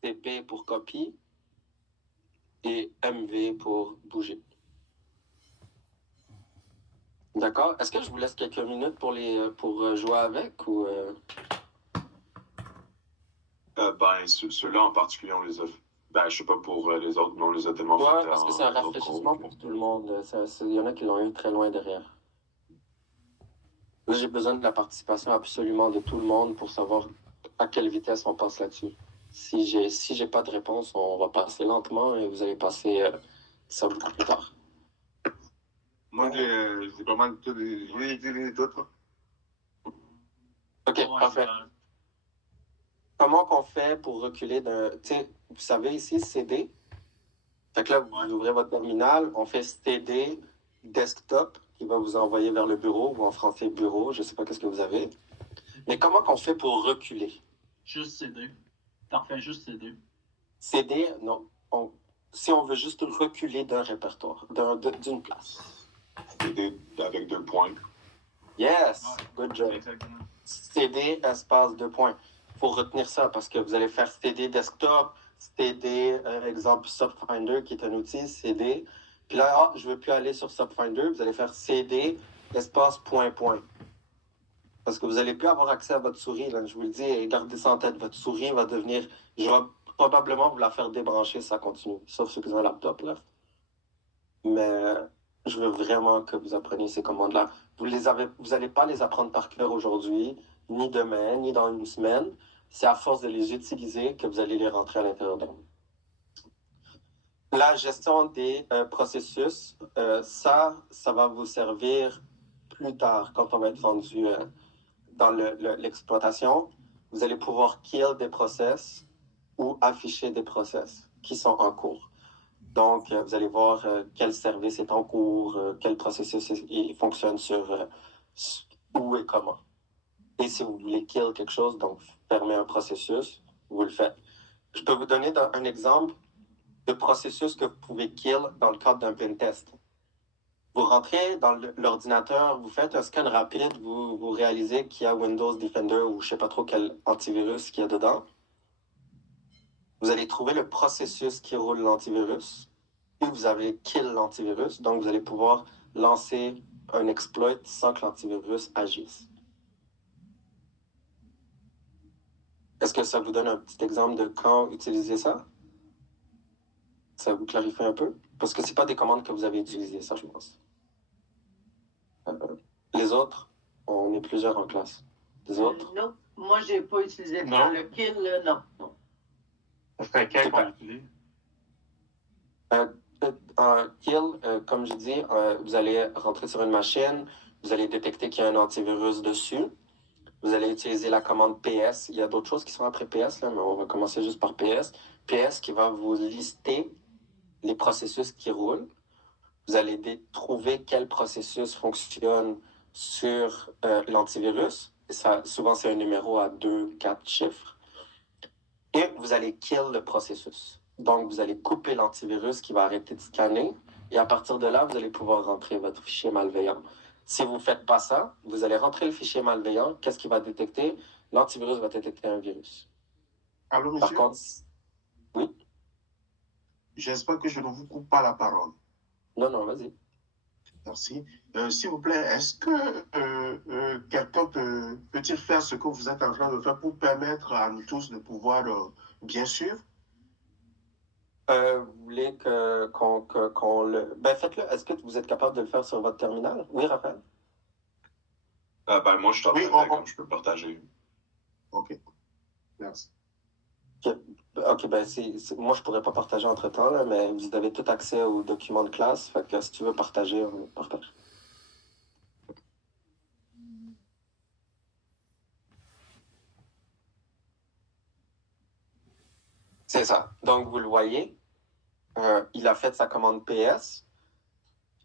TP pour copie et MV pour bouger. D'accord? Est-ce que je vous laisse quelques minutes pour jouer avec ou Ceux-là en particulier, on les a. Je sais pas pour les autres, mais on les a tellement fait Ouais, parce que c'est un les autres rafraîchissement groupes. pour tout le monde. Il y en a qui l'ont eu très loin derrière. Là, j'ai besoin de la participation absolument de tout le monde pour savoir à quelle vitesse on passe là-dessus. Si j'ai pas de réponse, on va passer lentement et vous allez passer ça beaucoup plus tard. Moi, j'ai pas mal de les autres. OK, parfait. Comment qu'on fait pour reculer d'un... Tu sais, vous savez ici, CD. Fait que là, vous ouvrez votre terminal, on fait CD desktop qui va vous envoyer vers le bureau ou en français bureau, je sais pas qu'est-ce que vous avez. Mais comment qu'on fait pour reculer? Juste CD. T'en refais juste CD. CD, non. Si on veut juste reculer d'un répertoire, d'une place. CD avec 2 points. Yes! Ouais, Good job. exactement. CD, espace, 2 points. Il faut retenir ça parce que vous allez faire CD desktop, CD, exemple Subfinder qui est un outil, CD. Puis là, je ne veux plus aller sur Subfinder, vous allez faire CD, espace, point, point. Parce que vous n'allez plus avoir accès à votre souris, là. Je vous le dis, et gardez ça en tête, votre souris va devenir... Je vais probablement vous la faire débrancher si ça continue, sauf ceux qui ont un laptop, là. Mais je veux vraiment que vous appreniez ces commandes-là. Vous n'allez pas les apprendre par cœur aujourd'hui, ni demain, ni dans une semaine. C'est à force de les utiliser que vous allez les rentrer à l'intérieur de vous. La gestion des processus, ça va vous servir plus tard quand on va être rendu dans l'exploitation. Vous allez pouvoir kill des process ou afficher des process qui sont en cours. Donc, vous allez voir quel service est en cours, quel processus il fonctionne sur où et comment. Et si vous voulez kill quelque chose, donc fermer un processus, vous le faites. Je peux vous donner un exemple de processus que vous pouvez kill dans le cadre d'un pen test. Vous rentrez dans l'ordinateur, vous faites un scan rapide, vous réalisez qu'il y a Windows Defender ou je ne sais pas trop quel antivirus qu'il y a dedans. Vous allez trouver le processus qui roule l'antivirus et vous avez kill l'antivirus. Donc, vous allez pouvoir lancer un exploit sans que l'antivirus agisse. Est-ce que ça vous donne un petit exemple de quand utiliser ça? Ça vous clarifie un peu? Parce que ce pas des commandes que vous avez utilisées, ça, je pense. Les autres, on est plusieurs en classe. Les autres? Non, moi, j'ai pas utilisé Non. le kill, là, non. Ça serait quel C'est qu'on pas- utilise? Un kill, comme je dis, vous allez rentrer sur une machine, vous allez détecter qu'il y a un antivirus dessus. Vous allez utiliser la commande PS. Il y a d'autres choses qui sont après PS, là, mais on va commencer juste par PS. PS qui va vous lister les processus qui roulent. Vous allez trouver quel processus fonctionne sur l'antivirus. Ça, souvent, c'est un numéro à 2-4 chiffres. Et vous allez kill le processus. Donc, vous allez couper l'antivirus qui va arrêter de scanner. Et à partir de là, vous allez pouvoir rentrer votre fichier malveillant. Si vous ne faites pas ça, vous allez rentrer le fichier malveillant. Qu'est-ce qu'il va détecter? L'antivirus va détecter un virus. Allô, Par monsieur? contre, oui? J'espère que je ne vous coupe pas la parole. Non, vas-y. Merci. S'il vous plaît, est-ce que quelqu'un peut-il faire ce que vous êtes en train de faire pour permettre à nous tous de pouvoir bien suivre? Vous voulez qu'on le... Ben, faites-le. Est-ce que vous êtes capable de le faire sur votre terminal? Oui, Raphaël? Moi, je suis en Oui, train comme je peux partager. OK. Merci. OK, ben, moi, je pourrais pas partager entre-temps, là, mais vous avez tout accès aux documents de classe. Fait que si tu veux partager, on partage. C'est ça. Donc, vous le voyez, il a fait sa commande PS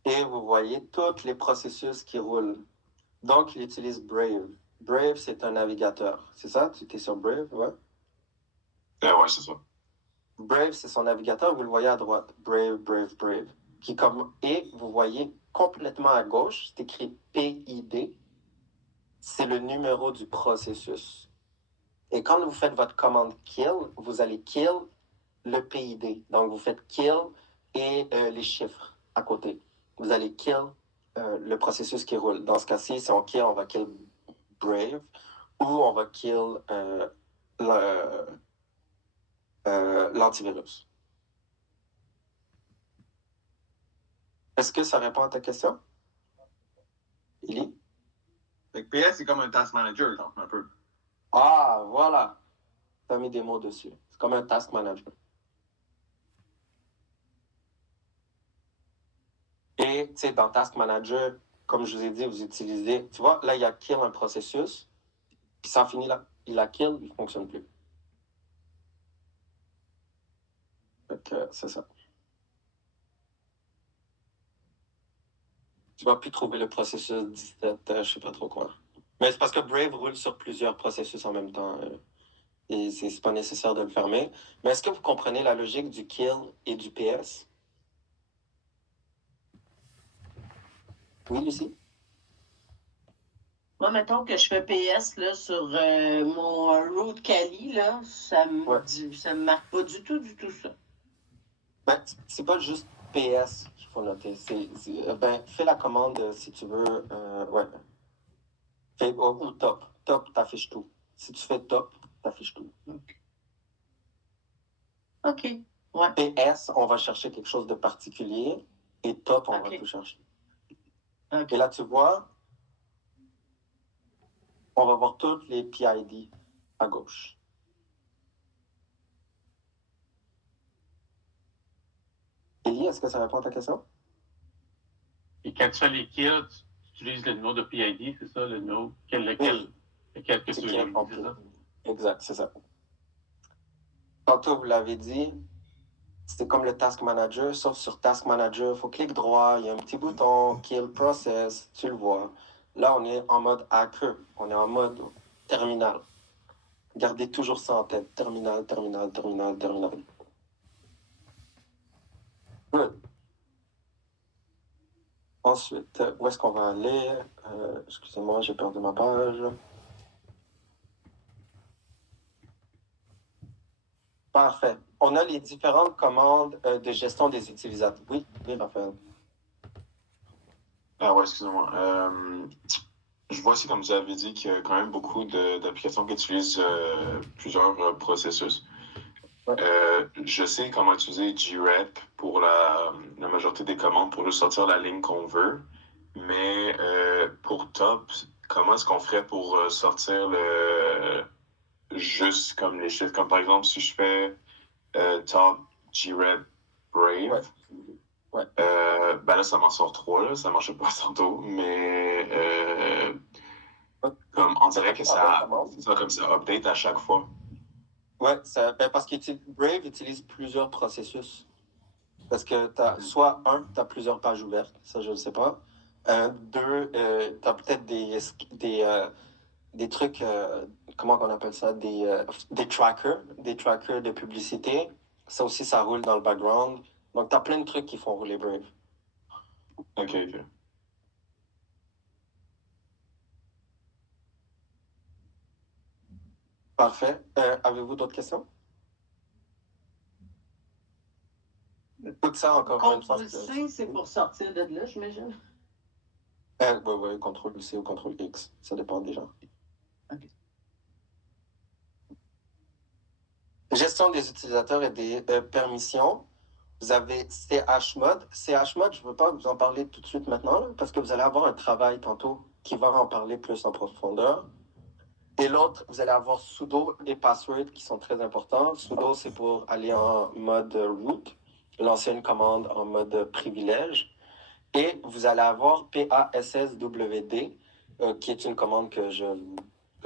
et vous voyez tous les processus qui roulent. Donc, il utilise Brave. Brave, c'est un navigateur. C'est ça? Tu es sur Brave, ouais? Ouais, c'est ça. Brave, c'est son navigateur, vous le voyez à droite. Brave. Et vous voyez complètement à gauche, c'est écrit PID. C'est le numéro du processus. Et quand vous faites votre commande kill, vous allez kill le PID. Donc, vous faites kill et les chiffres à côté. Vous allez kill le processus qui roule. Dans ce cas-ci, si on kill, on va kill Brave ou on va kill l'antivirus. Est-ce que ça répond à ta question? Eli? Fait que PS, c'est comme un task manager, donc, un peu. Ah, voilà. Tu as mis des mots dessus. C'est comme un task manager. Et, tu sais, dans Task Manager, comme je vous ai dit, vous utilisez... Tu vois, là, il y a kill un processus, puis ça finit là. Il a kill, il ne fonctionne plus. Donc, c'est ça. Tu vas plus trouver le processus 17, je sais pas trop quoi. Mais c'est parce que Brave roule sur plusieurs processus en même temps. Et c'est pas nécessaire de le fermer. Mais est-ce que vous comprenez la logique du kill et du PS? Oui, Lucie? Moi, mettons que je fais PS là, sur mon route Cali, là, ça me marque pas du tout ça. Ben, c'est pas juste PS qu'il faut noter. Ben, fais la commande si tu veux. Ouais. Ou top. Top, t'affiches tout. Si tu fais top, t'affiches tout. OK. Ouais. PS, on va chercher quelque chose de particulier. Et top, on va tout chercher. Okay. Et là, tu vois, on va voir toutes les PID à gauche. Élie, est-ce que ça répond à ta question? Et quand tu fais les kills, tu utilises le numéro de PID, c'est ça, le numéro? Lequel que tu veux utiliser, c'est ça? Exact, c'est ça. Tantôt, vous l'avez dit, c'est comme le Task Manager, sauf sur Task Manager, il faut cliquer droit, il y a un petit bouton, Kill Process, tu le vois. Là, on est en mode hacker, on est en mode terminal. Gardez toujours ça en tête, terminal, terminal, terminal, terminal. Good. Ensuite, où est-ce qu'on va aller? Excusez-moi, j'ai perdu ma page. Parfait. On a les différentes commandes de gestion des utilisateurs. Oui, Raphaël. Ah ouais, excusez-moi. Je vois aussi, comme vous avez dit, qu'il y a quand même beaucoup d'applications qui utilisent plusieurs processus. Ouais. Je sais comment utiliser grep pour la majorité des commandes pour juste sortir la ligne qu'on veut. Mais pour top, comment est-ce qu'on ferait pour sortir juste comme les chiffres? Comme par exemple, si je fais top grep brave. Ouais. Ben là, ça m'en sort 3, là. Ça marchait pas tantôt, mais comme on dirait que ça update à chaque fois. Ouais, parce que Brave utilise plusieurs processus. Parce que soit tu as plusieurs pages ouvertes, ça je ne sais pas. Deux, tu as peut-être des trucs, comment on appelle ça, des trackers de publicité. Ça aussi, ça roule dans le background. Donc, tu as plein de trucs qui font rouler Brave. OK. Parfait. Avez-vous d'autres questions? Tout ça encore une fois. CTRL-C, c'est pour sortir de là, j'imagine. Oui, CTRL-C ou CTRL-X. Ça dépend des gens. Okay. Gestion des utilisateurs et des permissions. Vous avez chmod. Chmod, je ne veux pas vous en parler tout de suite maintenant, là, parce que vous allez avoir un travail tantôt qui va en parler plus en profondeur. Et l'autre, vous allez avoir sudo et password qui sont très importants. Sudo, c'est pour aller en mode root, lancer une commande en mode privilège. Et vous allez avoir passwd, qui est une commande que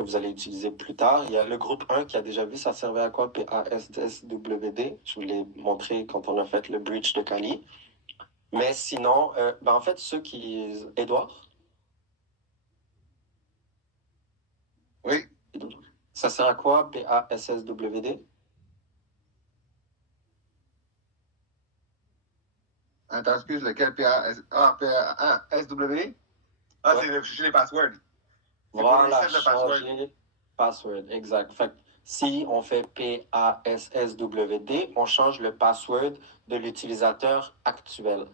vous allez utiliser plus tard. Il y a le groupe 1 qui a déjà vu ça servait à quoi, passwd. Je vous l'ai montré quand on a fait le bridge de Kali. Mais sinon, en fait, ceux qui... Édouard? Oui. Ça sert à quoi, passwd? Attends, excuse, lequel SW? C'est de chercher les passwords. Voilà, changer password, exact. Fait Si on fait PASSWD, on change le password de l'utilisateur actuel.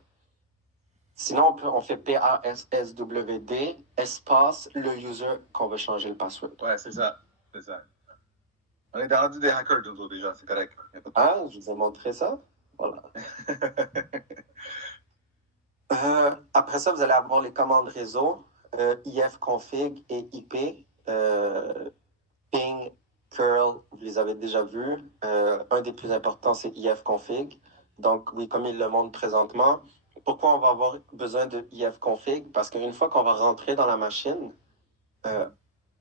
Sinon, on fait PASSWD, espace, le user qu'on veut changer le password. Ouais, c'est ça. C'est ça. On est rendu des hackers, nous autres, déjà. C'est correct. Y a pas de- Ah, je vous ai montré ça. Voilà. Après ça, vous allez avoir les commandes réseau, ifconfig et IP, ping, curl, vous les avez déjà vus. Un des plus importants, c'est ifconfig. Donc, oui, comme il le montre présentement, pourquoi on va avoir besoin de ifconfig? Parce qu'une fois qu'on va rentrer dans la machine,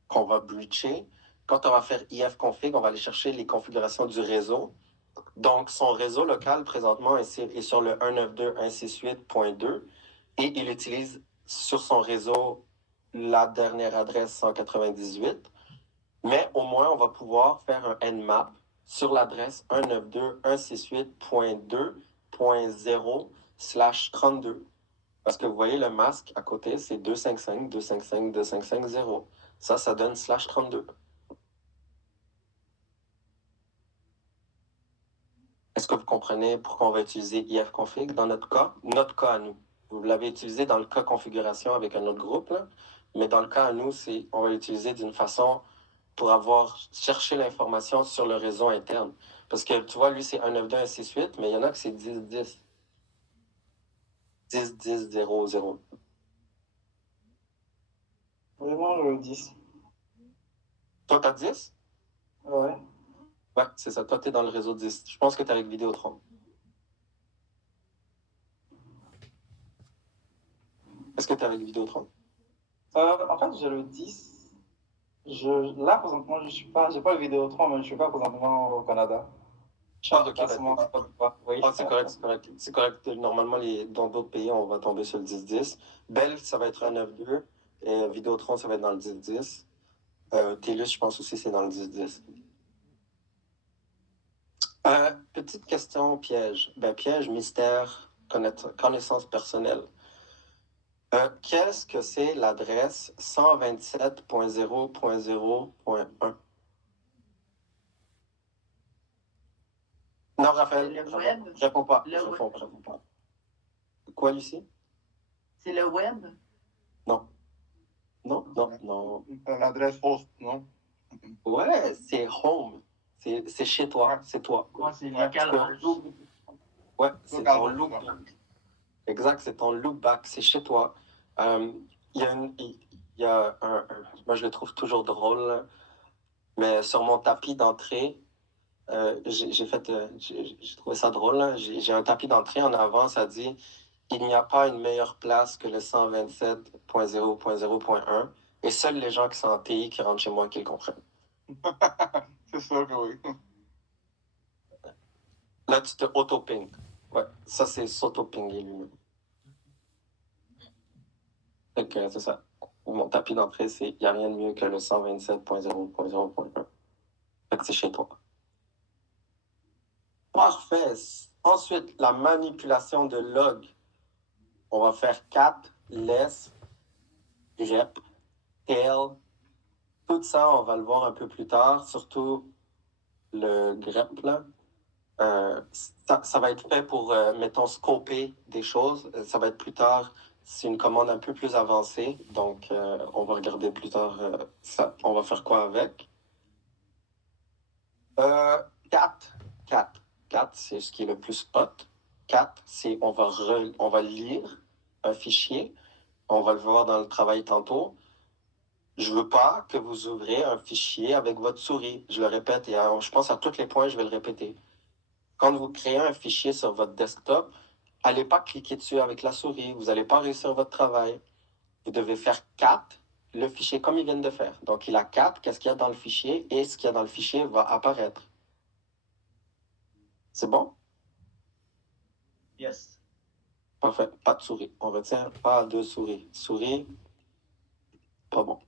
qu'on va breacher, quand on va faire ifconfig, on va aller chercher les configurations du réseau. Donc, son réseau local, présentement, est sur le 192.168.2 et il utilise sur son réseau la dernière adresse 198. Mais au moins, on va pouvoir faire un Nmap sur l'adresse 192.168.2.0/32. Parce que vous voyez, le masque à côté, c'est 255.255.255.0. Ça donne /32. Est-ce que vous comprenez pourquoi on va utiliser ifconfig dans notre cas? Notre cas à nous. Vous l'avez utilisé dans le cas configuration avec un autre groupe, là. Mais dans le cas à nous, on va l'utiliser d'une façon pour avoir cherché l'information sur le réseau interne. Parce que tu vois, lui, c'est 192.168, mais il y en a que c'est 10.10. 10.10.0.0. Vraiment le 10. Toi, t'as 10? Ouais. Ouais, c'est ça. Toi, t'es dans le réseau 10. Je pense que t'es avec Vidéotron. Est-ce que t'es avec Vidéotron? En fait, j'ai le 10. Là, présentement, j'ai pas le Vidéotron, mais je suis pas présentement au Canada. Je suis en Ok, déplacement. Oui. c'est correct, c'est correct. C'est correct. Normalement, dans d'autres pays, on va tomber sur le 10-10. Bell, ça va être un 9-2. Et Vidéotron, ça va être dans le 10-10. TELUS, je pense aussi, c'est dans le 10-10. Petite question piège. Piège, mystère, connaissance personnelle. Qu'est-ce que c'est l'adresse 127.0.0.1? Non, Raphaël, Le web. réponds pas. Le Réponds pas. Quoi, Lucie? C'est le web? Non. Non. L'adresse host, non? Ouais, c'est home. C'est chez toi. C'est toi. Ouais, c'est local. Ouais, c'est Local ton host, loopback. Exact, c'est ton loopback. C'est chez toi. Moi, je le trouve toujours drôle, là. Mais sur mon tapis d'entrée, j'ai trouvé ça drôle, là. J'ai un tapis d'entrée en avant, ça dit il n'y a pas une meilleure place que le 127.0.0.1 et seuls les gens qui sont en TI qui rentrent chez moi qui le comprennent. C'est sûr que oui. Là, tu te auto-ping. Ouais, ça, c'est s'auto-pinguer lui-même. Fait que c'est ça. Mon tapis d'entrée, il n'y a rien de mieux que le 127.0.0.1. Fait que c'est chez toi. Parfait. Ensuite, la manipulation de log. On va faire cat, less, grep, tail. Tout ça, on va le voir un peu plus tard, surtout le grep, là. Ça va être fait pour, mettons, scoper des choses. Ça va être plus tard. C'est une commande un peu plus avancée. Donc, on va regarder plus tard ça. On va faire quoi avec? Cat, c'est ce qui est le plus hot. Cat, c'est on va lire un fichier. On va le voir dans le travail tantôt. Je veux pas que vous ouvrez un fichier avec votre souris. Je le répète, et je pense à tous les points, je vais le répéter. Quand vous créez un fichier sur votre desktop, allez pas cliquer dessus avec la souris. Vous n'allez pas réussir votre travail. Vous devez faire cat, le fichier comme ils viennent de faire. Donc, il a cat, qu'est-ce qu'il y a dans le fichier, et ce qu'il y a dans le fichier va apparaître. C'est bon? Yes. Parfait. Pas de souris. On retient pas de souris. Souris, pas bon.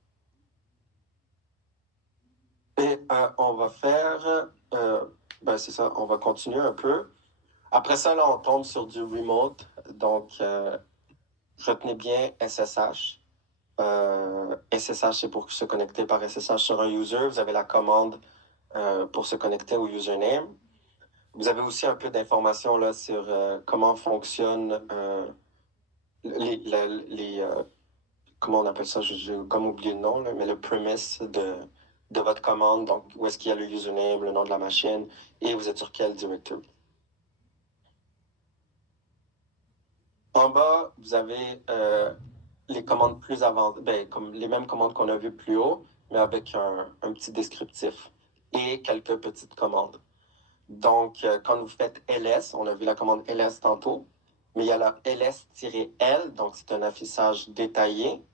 Et on va faire... c'est ça, on va continuer un peu. Après ça, là, on tombe sur du remote. Donc, retenez bien SSH. SSH, c'est pour se connecter par SSH sur un user. Vous avez la commande pour se connecter au username. Vous avez aussi un peu d'informations là sur comment fonctionnent comment on appelle ça, j'ai comme oublié le nom, là, mais le premise de votre commande, donc où est-ce qu'il y a le username, le nom de la machine, et vous êtes sur quel directory. En bas, vous avez les commandes plus avancées, comme les mêmes commandes qu'on a vues plus haut, mais avec un petit descriptif et quelques petites commandes. Donc, quand vous faites ls, on a vu la commande ls tantôt, mais il y a la ls-l, donc c'est un affichage détaillé.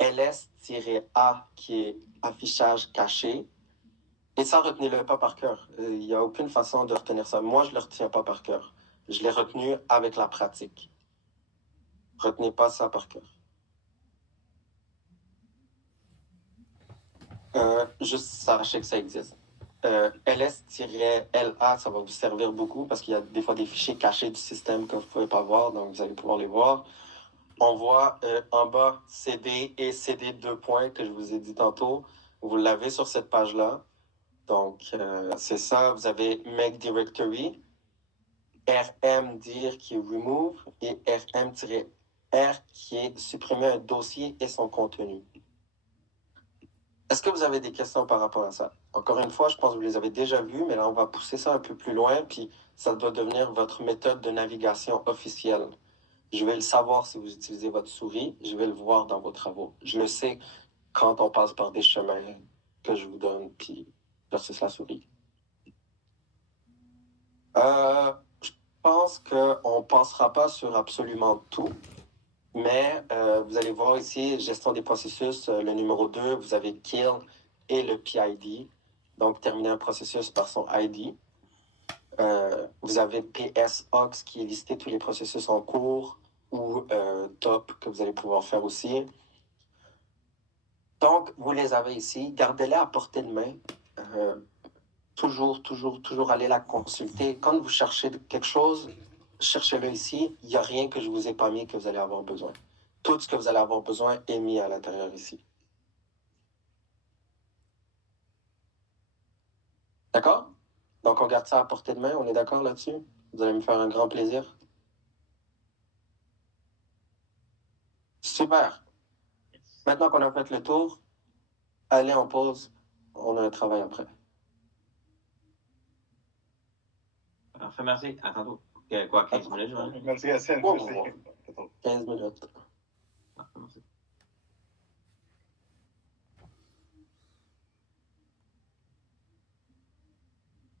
ls-a qui est affichage caché. Et ça, retenez-le pas par cœur. Il n'y a aucune façon de retenir ça. Moi, je ne le retiens pas par cœur. Je l'ai retenu avec la pratique. Retenez pas ça par cœur. Juste sachez que ça existe. ls-la, ça va vous servir beaucoup parce qu'il y a des fois des fichiers cachés du système que vous ne pouvez pas voir, donc vous allez pouvoir les voir. On voit en bas CD et CD 2 points que je vous ai dit tantôt. Vous l'avez sur cette page-là. Donc, c'est ça. Vous avez make directory, rm dire qui est remove et rm-r qui est supprimer un dossier et son contenu. Est-ce que vous avez des questions par rapport à ça? Encore une fois, je pense que vous les avez déjà vues, mais là, on va pousser ça un peu plus loin, puis ça doit devenir votre méthode de navigation officielle. Je vais le savoir si vous utilisez votre souris, je vais le voir dans vos travaux. Je le sais quand on passe par des chemins que je vous donne, puis versus la souris. Je pense qu'on ne passera pas sur absolument tout. Mais vous allez voir ici, gestion des processus, le numéro 2, vous avez kill et le PID. Donc, terminer un processus par son ID. Vous avez PSOX qui est listé tous les processus en cours ou top que vous allez pouvoir faire aussi. Donc, vous les avez ici. Gardez-les à portée de main. Toujours aller la consulter. Quand vous cherchez quelque chose, cherchez-le ici. Il n'y a rien que je vous ai pas mis que vous allez avoir besoin. Tout ce que vous allez avoir besoin est mis à l'intérieur ici. D'accord? Donc, on garde ça à portée de main. On est d'accord là-dessus? Vous allez me faire un grand plaisir. Super. Maintenant qu'on a fait le tour, allez en pause. On a un travail après. Parfait, merci. À tantôt. Quoi, 15 minutes, je vois? Merci, Yassine. Bon, Merci. 15 minutes.